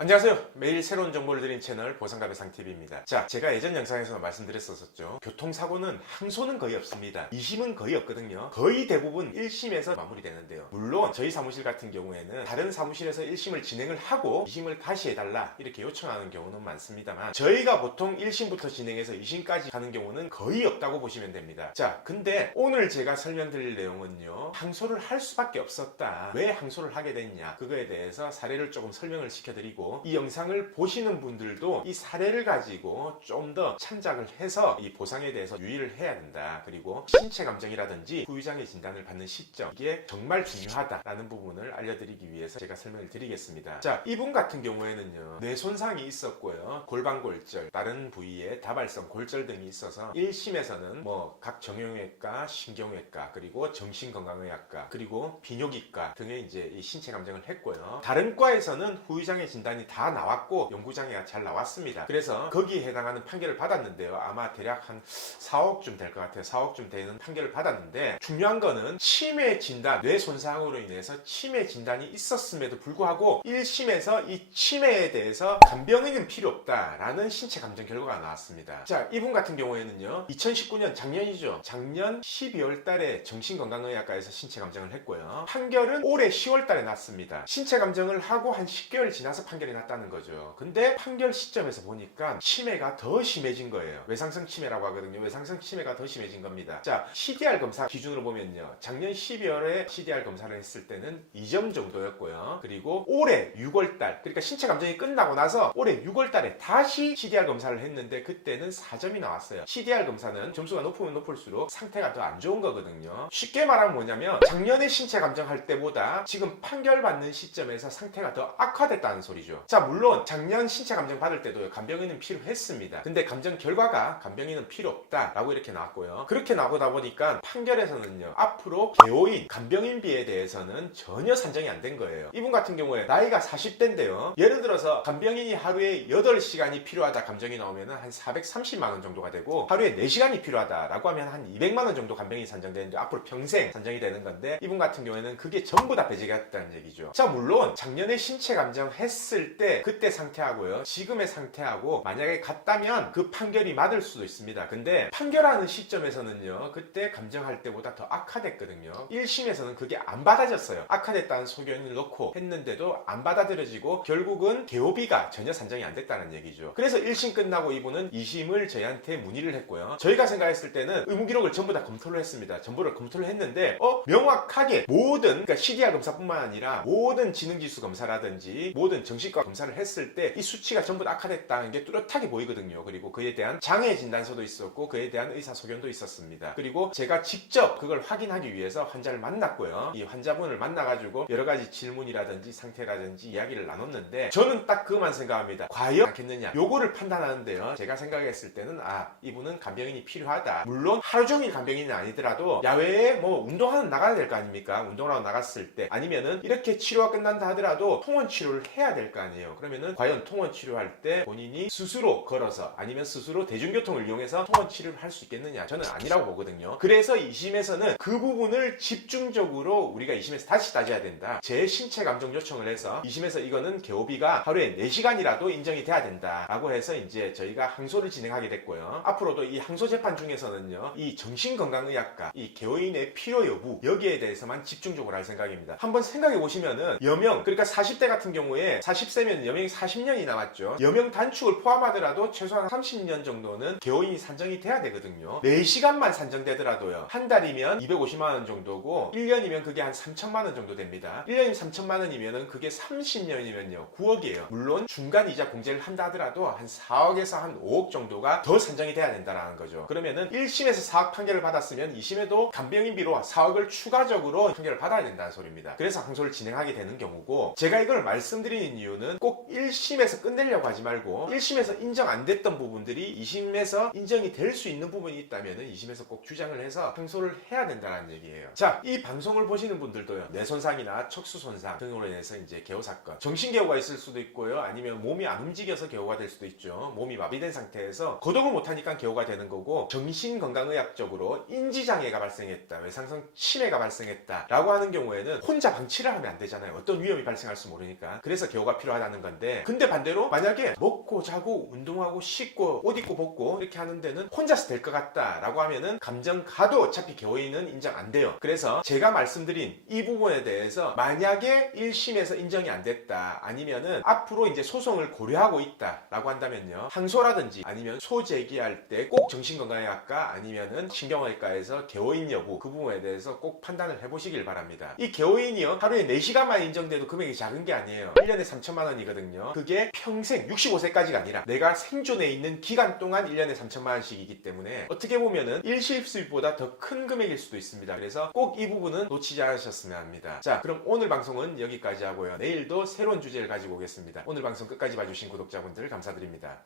안녕하세요. 매일 새로운 정보를 드린 채널 보상가배상TV입니다. 자, 제가 예전 영상에서 말씀드렸었죠. 교통사고는 항소는 거의 없습니다. 2심은 거의 없거든요. 거의 대부분 1심에서 마무리되는데요. 물론 저희 사무실 같은 경우에는 다른 사무실에서 1심을 진행을 하고 2심을 다시 해달라 이렇게 요청하는 경우는 많습니다만, 저희가 보통 1심부터 진행해서 2심까지 가는 경우는 거의 없다고 보시면 됩니다. 자, 근데 오늘 제가 설명드릴 내용은요, 항소를 할 수밖에 없었다. 왜 항소를 하게 됐냐, 그거에 대해서 사례를 조금 설명을 시켜드리고, 이 영상을 보시는 분들도 이 사례를 가지고 좀 더 참작을 해서 이 보상에 대해서 유의를 해야 된다. 그리고 신체 감정이라든지 후유장애 진단을 받는 시점, 이게 정말 중요하다라는 부분을 알려드리기 위해서 제가 설명을 드리겠습니다. 자, 이분 같은 경우에는요, 뇌 손상이 있었고요, 골반골절, 다른 부위에 다발성 골절 등이 있어서 1심에서는 각 정형외과, 신경외과, 그리고 정신건강의학과, 그리고 비뇨기과 등의 이제 이 신체 감정을 했고요. 다른 과에서는 후유장애 진단이 다 나왔고 연구장애가 잘 나왔습니다. 그래서 거기에 해당하는 판결을 받았는데요, 아마 대략 한 4억쯤 될 것 같아요. 4억쯤 되는 판결을 받았는데, 중요한 거는 치매 진단, 뇌 손상으로 인해서 치매 진단이 있었음에도 불구하고 1심에서 이 치매에 대해서 간병인은 필요 없다라는 신체 감정 결과가 나왔습니다. 자, 이분 같은 경우에는요, 2019년 작년이죠. 작년 12월 달에 정신건강의학과에서 신체 감정을 했고요. 판결은 올해 10월 달에 났습니다. 신체 감정을 하고 한 10개월 지나서 판결이 났다는 거죠. 근데 판결 시점에서 보니까 치매가 더 심해진 거예요. 외상성 치매라고 하거든요. 외상성 치매가 더 심해진 겁니다. 자, CDR 검사 기준으로 보면요, 작년 12월에 CDR 검사를 했을 때는 2점 정도였고요. 그리고 올해 6월달, 그러니까 신체 감정이 끝나고 나서 올해 6월달에 다시 CDR 검사를 했는데 그때는 4점이 나왔어요. CDR 검사는 점수가 높으면 높을수록 상태가 더 안 좋은 거거든요. 쉽게 말하면 뭐냐면, 작년에 신체 감정할 때보다 지금 판결 받는 시점에서 상태가 더 악화됐다는 소리죠. 자, 물론 작년 신체 감정 받을 때도 간병인은 필요했습니다. 근데 감정 결과가 간병인은 필요 없다라고 이렇게 나왔고요. 그렇게 나오다 보니까 판결에서는요, 앞으로 개호인, 간병인비에 대해서는 전혀 산정이 안 된 거예요. 이분 같은 경우에 나이가 40대인데요. 예를 들어서 간병인이 하루에 8시간이 필요하다 감정이 나오면 한 430만 원 정도가 되고, 하루에 4시간이 필요하다라고 하면 한 200만 원 정도 간병인이 산정되는데 앞으로 평생 산정이 되는 건데, 이분 같은 경우에는 그게 전부 다 배제가 됐다는 얘기죠. 자, 물론 작년에 신체 감정 했을 때 그때 상태하고요, 지금의 상태하고 만약에 같다면 그 판결이 맞을 수도 있습니다. 근데 판결하는 시점에서는요, 그때 감정할 때보다 더 악화됐거든요. 1심에서는 그게 안 받아졌어요. 악화됐다는 소견을 넣고 했는데도 안 받아들여지고 결국은 개호비가 전혀 산정이 안 됐다는 얘기죠. 그래서 1심 끝나고 이분은 2심을 저희한테 문의를 했고요. 저희가 생각했을 때는 의무기록을 전부 다 검토를 했습니다. 전부를 검토를 했는데 명확하게 모든, 그러니까 CDR 검사뿐만 아니라 모든 지능지수 검사라든지 모든 정신과 검사를 했을 때 이 수치가 전부 다 악화됐다는 게 뚜렷하게 보이거든요. 그리고 그에 대한 장애 진단서도 있었고 그에 대한 의사 소견도 있었습니다. 그리고 제가 직접 그걸 확인하기 위해서 환자를 만났고요. 이 환자분을 만나가지고 여러 가지 질문이라든지 상태라든지 이야기를 나눴는데, 저는 딱 그것만 생각합니다. 과연 않겠느냐, 요거를 판단하는데요, 제가 생각했을 때는 이분은 간병인이 필요하다. 물론 하루 종일 간병인은 아니더라도 야외에 운동하는 나가야 될 거 아닙니까? 운동을 하고 나갔을 때, 아니면은 이렇게 치료가 끝난다 하더라도 통원 치료를 해야 될 거 아니에요. 그러면은 과연 통원 치료할 때 본인이 스스로 걸어서 아니면 스스로 대중교통을 이용해서 통원 치료를 할 수 있겠느냐, 저는 아니라고 보거든요. 그래서 2심에서는 그 부분을 집중적으로 우리가 2심에서 다시 따져야 된다. 재신체 감정 요청을 해서 2심에서 이거는 개호비가 하루에 4시간이라도 인정이 돼야 된다 라고 해서 이제 저희가 항소를 진행하게 됐고요. 앞으로도 이 항소 재판 중에서는요, 이 정신건강의학과, 이 개호인의 필요 여부, 여기에 대해서만 집중적으로 할 생각입니다. 한번 생각해 보시면은 여명, 그러니까 40대 같은 경우에 40세면 여명이 40년이 남았죠. 여명 단축을 포함하더라도 최소한 30년 정도는 개호인이 산정이 돼야 되거든요. 4시간만 산정되더라도요, 한 달이면 250만 원 정도고 1년이면 그게 한 3천만 원 정도 됩니다. 1년이 3천만 원이면은 그게 30년이면요 9억이에요. 물론 중간 이자 공제를 한다 하더라도 한 4억에서 한 5억 정도가 더 산정이 돼야 된다는 거죠. 그러면은 1심에서 4억 판결을 받았으면 2심에도 간병인비로 4억을 추가적으로 판결을 받아야 된다는 소리입니다. 그래서 항소를 진행하게 되는 경우고, 제가 이걸 말씀드리는 이유는 꼭 1심에서 끝내려고 하지 말고 1심에서 인정 안 됐던 부분들이 2심에서 인정이 될 수 있는 부분이 있다면 2심에서 꼭 주장을 해서 항소를 해야 된다는 얘기예요. 자, 이 방송을 보시는 분들도요, 뇌손상이나 척수손상 등으로 인해서 이제 개호사건, 정신개호가 있을 수도 있고요, 아니면 몸이 안 움직여서 개호가 될 수도 있죠. 몸이 마비된 상태에서 거동을 못하니까 개호가 되는 거고, 정신건강의학적으로 인지장애가 발생했다, 외상성 치매가 발생했다 라고 하는 경우에는 혼자 방치를 하면 안 되잖아요. 어떤 위험이 발생할 수 모르니까. 그래서 개호가 필요하다 필요하다는 건데, 근데 반대로 만약에 먹고 자고 운동하고 씻고 옷 입고 벗고 이렇게 하는 데는 혼자서 될 것 같다라고 하면은 감정가도 어차피 개호인은 인정 안 돼요. 그래서 제가 말씀드린 이 부분에 대해서 만약에 1심에서 인정이 안 됐다, 아니면은 앞으로 이제 소송을 고려하고 있다라고 한다면요, 항소라든지 아니면 소제기할 때 꼭 정신건강의학과 아니면은 신경외과에서 개호인 여부 그 부분에 대해서 꼭 판단을 해보시길 바랍니다. 이 개호인이요, 하루에 4시간만 인정돼도 금액이 작은 게 아니에요. 1년에 3천만 원이거든요. 그게 평생 65세까지가 아니라 내가 생존에 있는 기간 동안 1년에 3천만 원씩이기 때문에 어떻게 보면은 일시수입보다 더 큰 금액일 수도 있습니다. 그래서 꼭 이 부분은 놓치지 않으셨으면 합니다. 자, 그럼 오늘 방송은 여기까지 하고요. 내일도 새로운 주제를 가지고 오겠습니다. 오늘 방송 끝까지 봐주신 구독자분들 감사드립니다.